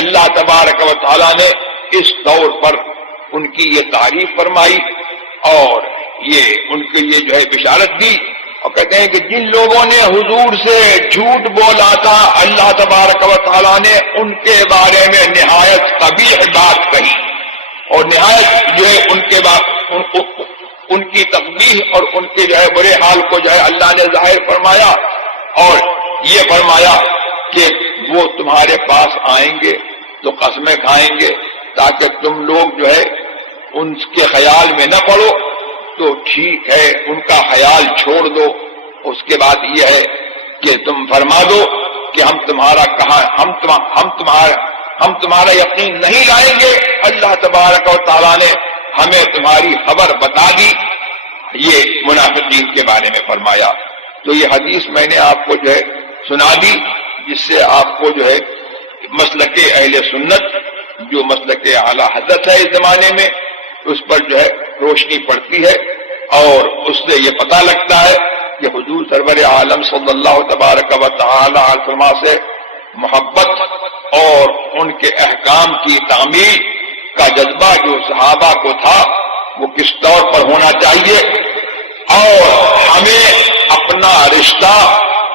اللہ تبارک و تعالی نے اس دور پر ان کی یہ تعریف فرمائی اور یہ ان کے لیے جو ہے بشارت دی، اور کہتے ہیں کہ جن لوگوں نے حضور سے جھوٹ بولا تھا اللہ تبارک و تعالیٰ نے ان کے بارے میں نہایت قبیح بات کہی، اور نہایت جو ہے ان کے ان کی تقبیح اور ان کے جو ہے برے حال کو جو ہے اللہ نے ظاہر فرمایا، اور یہ فرمایا کہ وہ تمہارے پاس آئیں گے تو قسمیں کھائیں گے تاکہ تم لوگ جو ہے ان کے خیال میں نہ پڑو، تو ٹھیک ہے ان کا خیال چھوڑ دو، اس کے بعد یہ ہے کہ تم فرما دو کہ ہم تمہارا کہا ہم تمہارا یقین نہیں لائیں گے، اللہ تبارک و تعالیٰ نے ہمیں تمہاری خبر بتا دی، یہ منافقین کے بارے میں فرمایا۔ تو یہ حدیث میں نے آپ کو جو ہے سنا دی، جس سے آپ کو جو ہے مسلک اہل سنت جو مسلک اعلی حضرت ہے اس زمانے میں، اس پر جو ہے روشنی پڑتی ہے، اور اس سے یہ پتہ لگتا ہے کہ حضور سرور عالم صلی اللہ تبارک و تعالی علیہ وسلم سے محبت اور ان کے احکام کی تعمیل کا جذبہ جو صحابہ کو تھا وہ کس طور پر ہونا چاہیے، اور ہمیں اپنا رشتہ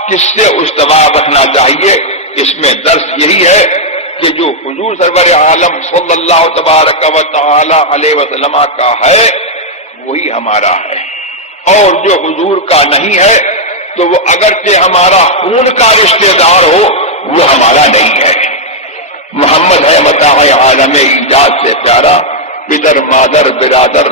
کس سے استوار رکھنا چاہیے۔ اس میں درس یہی ہے کہ جو حضور سرور عالم صلی اللہ تبارک و تعالی علیہ وسلم کا ہے وہی ہمارا ہے، اور جو حضور کا نہیں ہے تو وہ اگرچہ ہمارا خون کا رشتہ دار ہو وہ ہمارا نہیں ہے۔ محمد ہے متاع عالم ایجاد سے پیارا، پدر مادر برادر